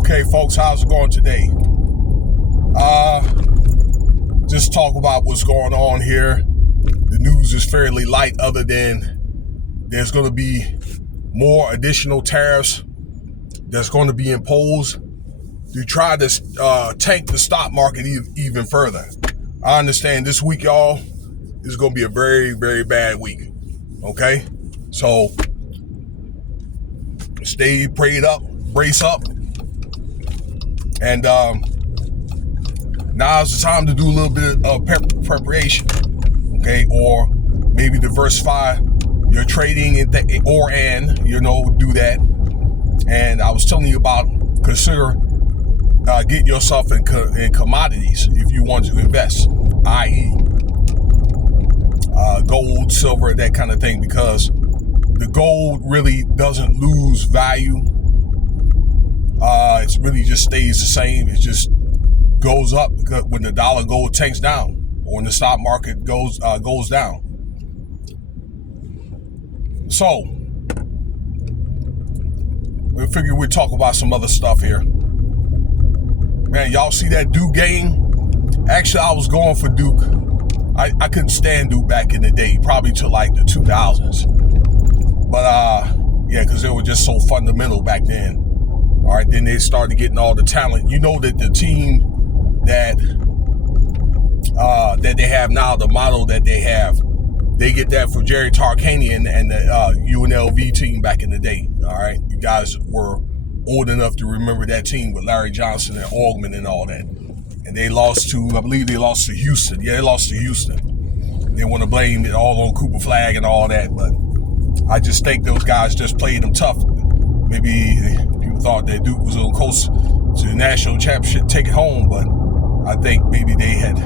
Okay, folks, how's it going today? Just talk about what's going on here. The news is fairly light, other than there's going to be more additional tariffs that's going to be imposed to try to tank the stock market even further. I understand this week, y'all, is going to be a very, very bad week. Okay? So stay prayed up, brace up. And now's the time to do a little bit of preparation, okay? Or maybe diversify your trading do that. And I was telling you about consider get yourself in commodities if you want to invest, i.e. Gold, silver, that kind of thing, because the gold really doesn't lose value. It really just stays the same. It just goes up because when the dollar gold tanks down, or when the stock market goes down. So we figure we'd talk about some other stuff here. Man, y'all see that Duke game? Actually, I was going for Duke. I couldn't stand Duke back in the day, probably till like the 2000s. But yeah, because they were just so fundamental back then. All right, then they started getting all the talent. You know that the team that they have now, the model that they have, they get that from Jerry Tarkanian and the UNLV team back in the day. All right, you guys were old enough to remember that team with Larry Johnson and Augman and all that. And they lost to, I believe they lost to Houston. Yeah, they lost to Houston. They want to blame it all on Cooper Flagg and all that, but I just think those guys just played them tough. Maybe people thought that Duke was on coast to the national championship, take it home, but I think maybe they had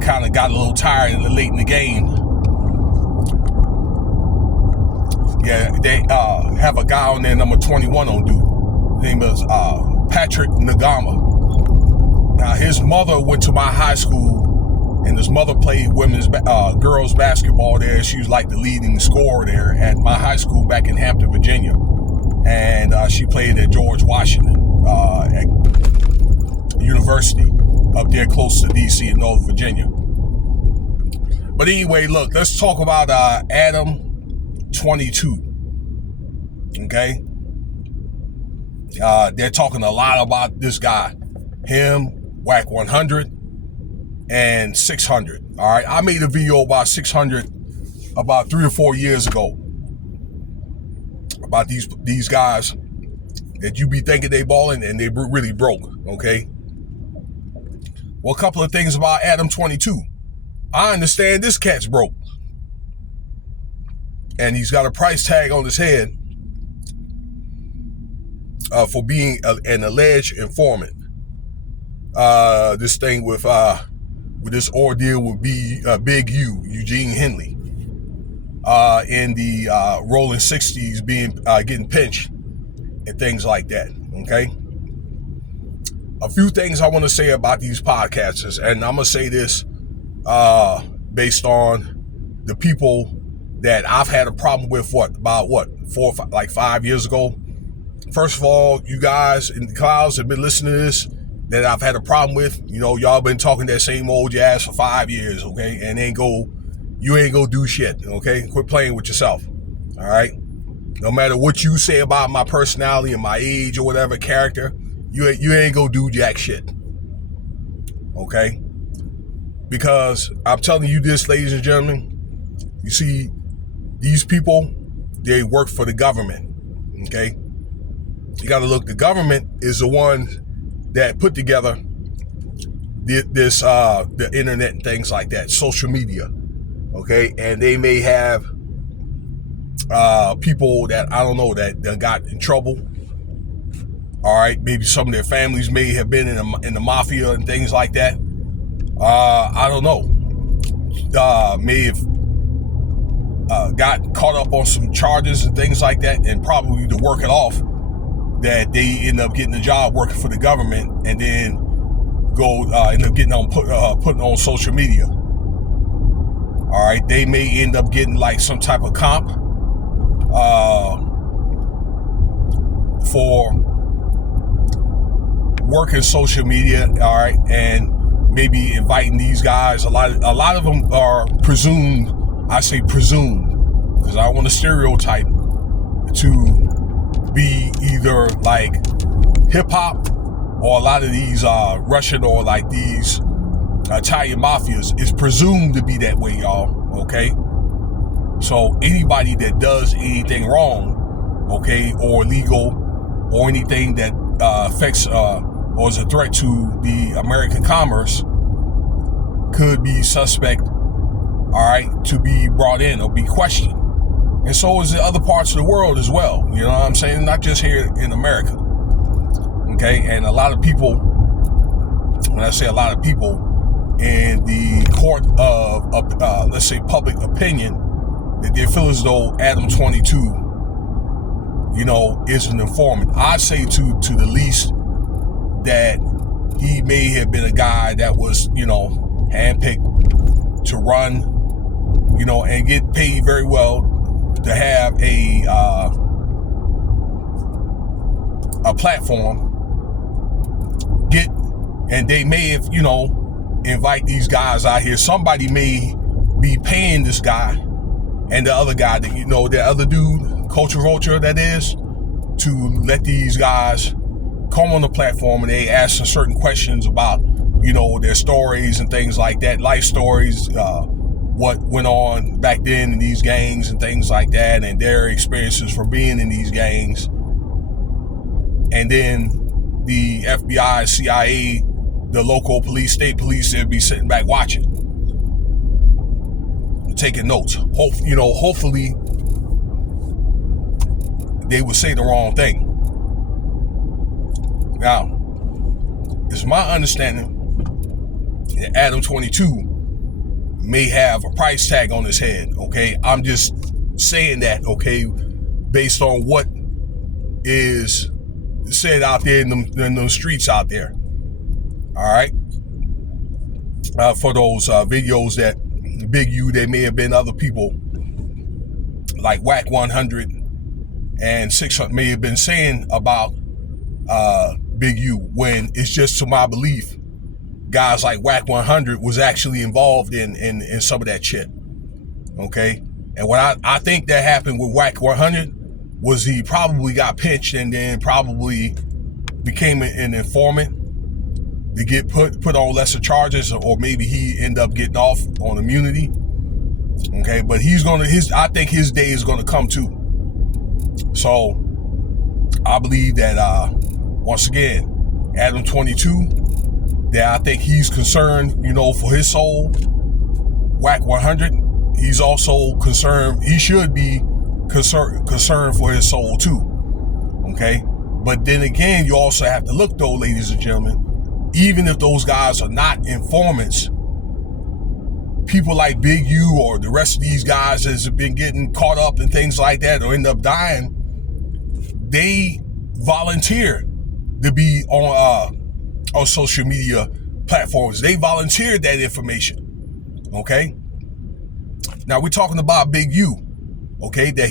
kind of got a little tired late in the game. Yeah, they have a guy on there, number 21 on Duke. His name is Patrick Ngama. Now, his mother went to my high school, and his mother played girls basketball there. She was like the leading scorer there at my high school back in Hampton, Virginia. And she played at George Washington at University up there close to D.C. in Northern Virginia. But anyway, look, let's talk about Adam22. Okay? They're talking a lot about this guy. Him, Whack 100, and 600. All right? I made a video about 600 about 3 or 4 years ago. About these guys that you be thinking they balling and they really broke, okay? Well, a couple of things about Adam22. I understand this cat's broke. And he's got a price tag on his head for being an alleged informant. This thing with this ordeal with BigU, Eugene Henley. In the rolling 60s getting pinched and things like that, okay? A few things I want to say about these podcasters, and I'm going to say this based on the people that I've had a problem with, 5 years ago. First of all, you guys in the clouds have been listening to this that I've had a problem with. You know, y'all been talking that same old ass for 5 years, okay? And you ain't go do shit, okay? Quit playing with yourself, all right? No matter what you say about my personality and my age or whatever character, you ain't go do jack shit, okay? Because I'm telling you this, ladies and gentlemen, you see, these people, they work for the government, okay? You got to look, the government is the one that put together the internet and things like that, social media. Okay, and they may have people that I don't know that got in trouble. All right, maybe some of their families may have been in the mafia and things like that. I don't know. May have got caught up on some charges and things like that, and probably to work it off, that they end up getting a job working for the government, and then end up getting on putting on social media. All right, they may end up getting like some type of comp for work in social media, all right, and maybe inviting these guys. A lot of them are presumed. I say presumed because I don't want to stereotype, to be either like hip hop, or a lot of these Russian or like these Italian mafias is presumed to be that way, y'all. Okay, so anybody that does anything wrong, okay, or illegal, or anything that affects or is a threat to the American commerce could be suspect, all right, to be brought in or be questioned. And so is the other parts of the world as well. You know what I'm saying? Not just here in America. Okay, and a lot of people, when I say a lot of people, in the court of let's say public opinion, that they feel as though Adam22, you know, is an informant. I'd say to the least that he may have been a guy that was, you know, handpicked to run, you know, and get paid very well to have a platform. And they may have, you know, invite these guys out here. Somebody may be paying this guy and the other guy, that, you know, the other dude, Culture Vulture, that is, to let these guys come on the platform and they ask certain questions about, you know, their stories and things like that, life stories, what went on back then in these gangs and things like that, and their experiences for being in these gangs. And then the FBI, CIA, the local police, state police, they'd be sitting back watching, taking notes. Hopefully they would say the wrong thing. Now, it's my understanding that Adam22 may have a price tag on his head, okay? I'm just saying that, okay, based on what is said out there in those streets out there. All right. For those videos that BigU, there may have been other people like Whack 100 and 600 may have been saying about BigU, when it's just, to my belief, guys like Whack 100 was actually involved in some of that shit. Okay. And what I think that happened with Whack 100 was he probably got pinched and then probably became an informant to get put on lesser charges, or maybe he end up getting off on immunity. Okay, but I think his day is gonna come too. So I believe that once again, Adam22, that I think he's concerned, you know, for his soul. Whack 100, he's also concerned. He should be concerned for his soul too. Okay, but then again, you also have to look though, ladies and gentlemen. Even if those guys are not informants, people like BigU or the rest of these guys that have been getting caught up in things like that or end up dying, they volunteer to be on social media platforms. They volunteered that information. Okay. Now we're talking about BigU. Okay, that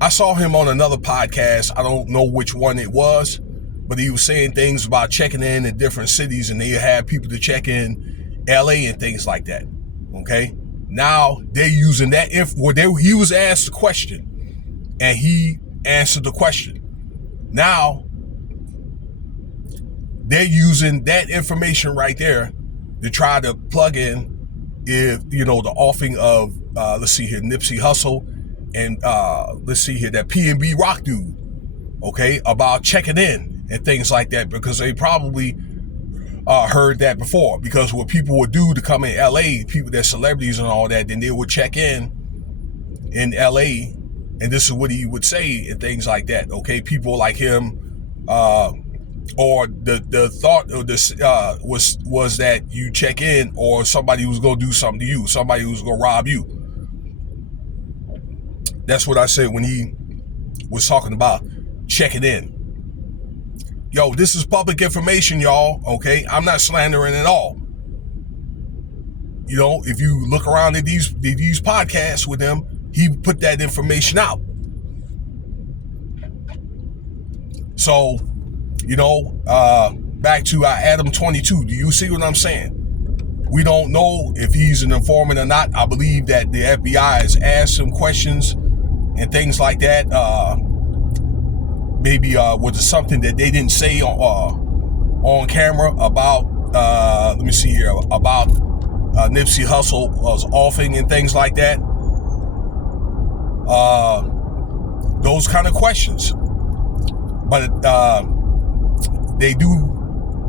I saw him on another podcast. I don't know which one it was, but he was saying things about checking in different cities, and they had people to check in LA and things like that. Okay. Now they're using that he was asked a question and he answered the question. Now they're using that information right there to try to plug in, if you know, the offing of let's see here, Nipsey Hussle and let's see here, that P&B Rock dude, okay, about checking in and things like that, because they probably heard that before. Because what people would do to come in LA, people that celebrities and all that, then they would check in LA, and this is what he would say and things like that. Okay, people like him, or the thought of this was that you check in, or somebody who's gonna do something to you, somebody who's gonna rob you. That's what I said when he was talking about checking in. Yo, this is public information, y'all, okay? I'm not slandering at all. You know, if you look around at these podcasts with him, he put that information out. So Back to Adam22. Do you see what I'm saying? We don't know if he's an informant or not. I believe that the FBI has asked some questions and things like that. Maybe was it something that they didn't say on camera about, let me see here, about Nipsey Hussle was offing and things like that. Those kind of questions. But they do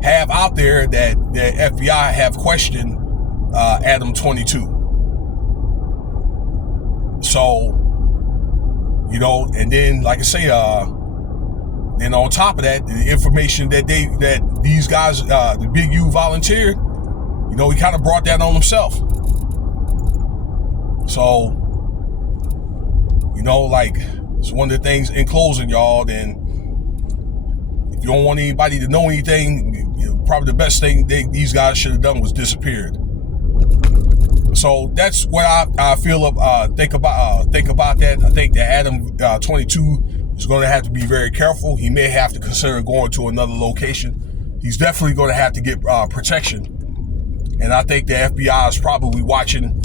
have out there that the FBI have questioned Adam22. So, and then, like I say, and on top of that, the information that these guys, the BigU volunteered, he kind of brought that on himself. So, like, it's one of the things in closing, y'all. Then, if you don't want anybody to know anything, probably the best thing these guys should have done was disappeared. So that's what I feel think about that. I think that Adam22 is going to have to be very careful. He may have to consider going to another location. He's definitely going to have to get protection. And I think the FBI is probably watching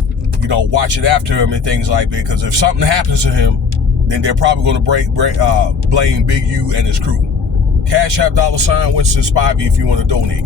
after him and things like that. Because if something happens to him, then they're probably going to blame Big U and his crew. Cash App $Winston Spivey if you want to donate.